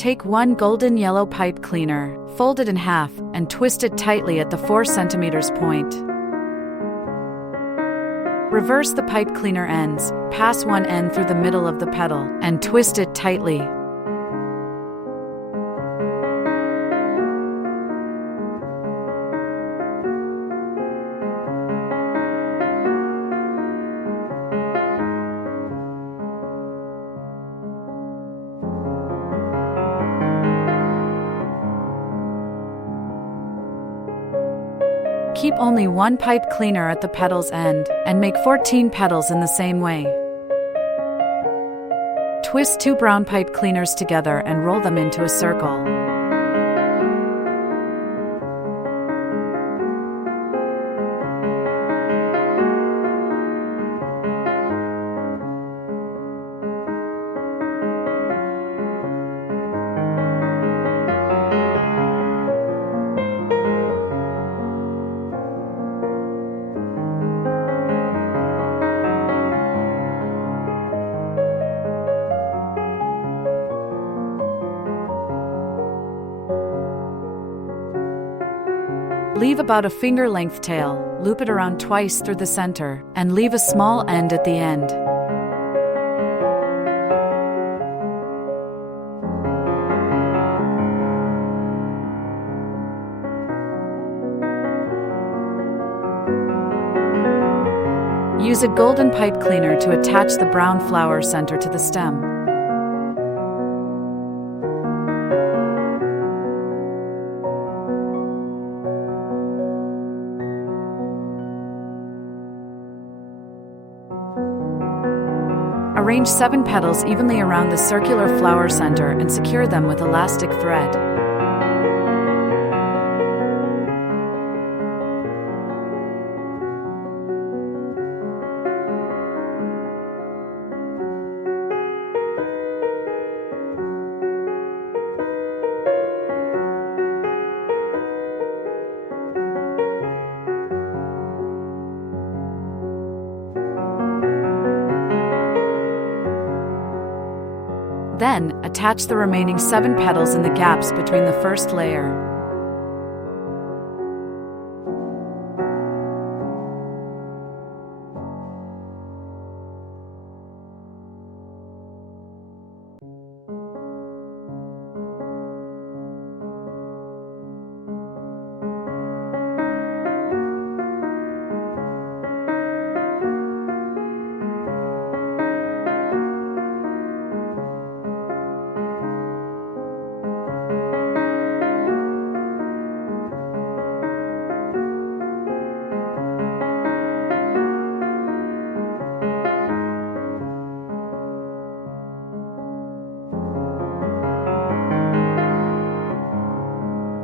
Take one golden yellow pipe cleaner, fold it in half, and twist it tightly at the 4 cm point. Reverse the pipe cleaner ends, pass one end through the middle of the petal, and twist it tightly. Keep only one pipe cleaner at the petal's end, and make 14 petals in the same way. Twist 2 brown pipe cleaners together and roll them into a circle. Leave about a finger-length tail, loop it around twice through the center, and leave a small end at the end. Use a golden pipe cleaner to attach the brown flower center to the stem. Arrange 7 petals evenly around the circular flower center and secure them with elastic thread. Then, attach the remaining 7 petals in the gaps between the first layer.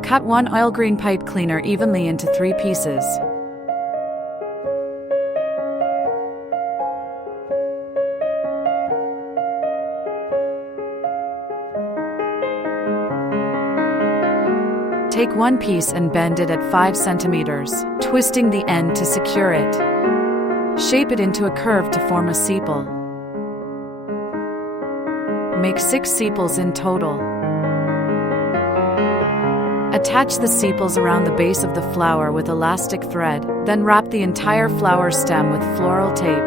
Cut 1 oil green pipe cleaner evenly into 3 pieces. Take one piece and bend it at 5 centimeters, twisting the end to secure it. Shape it into a curve to form a sepal. Make 6 sepals in total. Attach the sepals around the base of the flower with elastic thread, then wrap the entire flower stem with floral tape.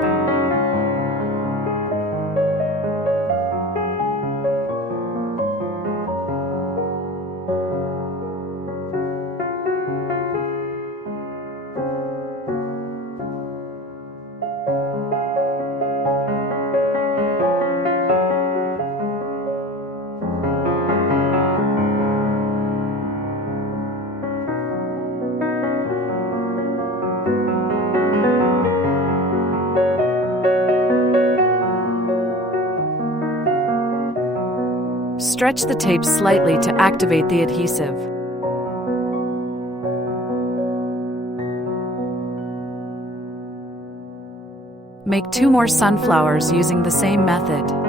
Stretch the tape slightly to activate the adhesive. Make 2 more sunflowers using the same method.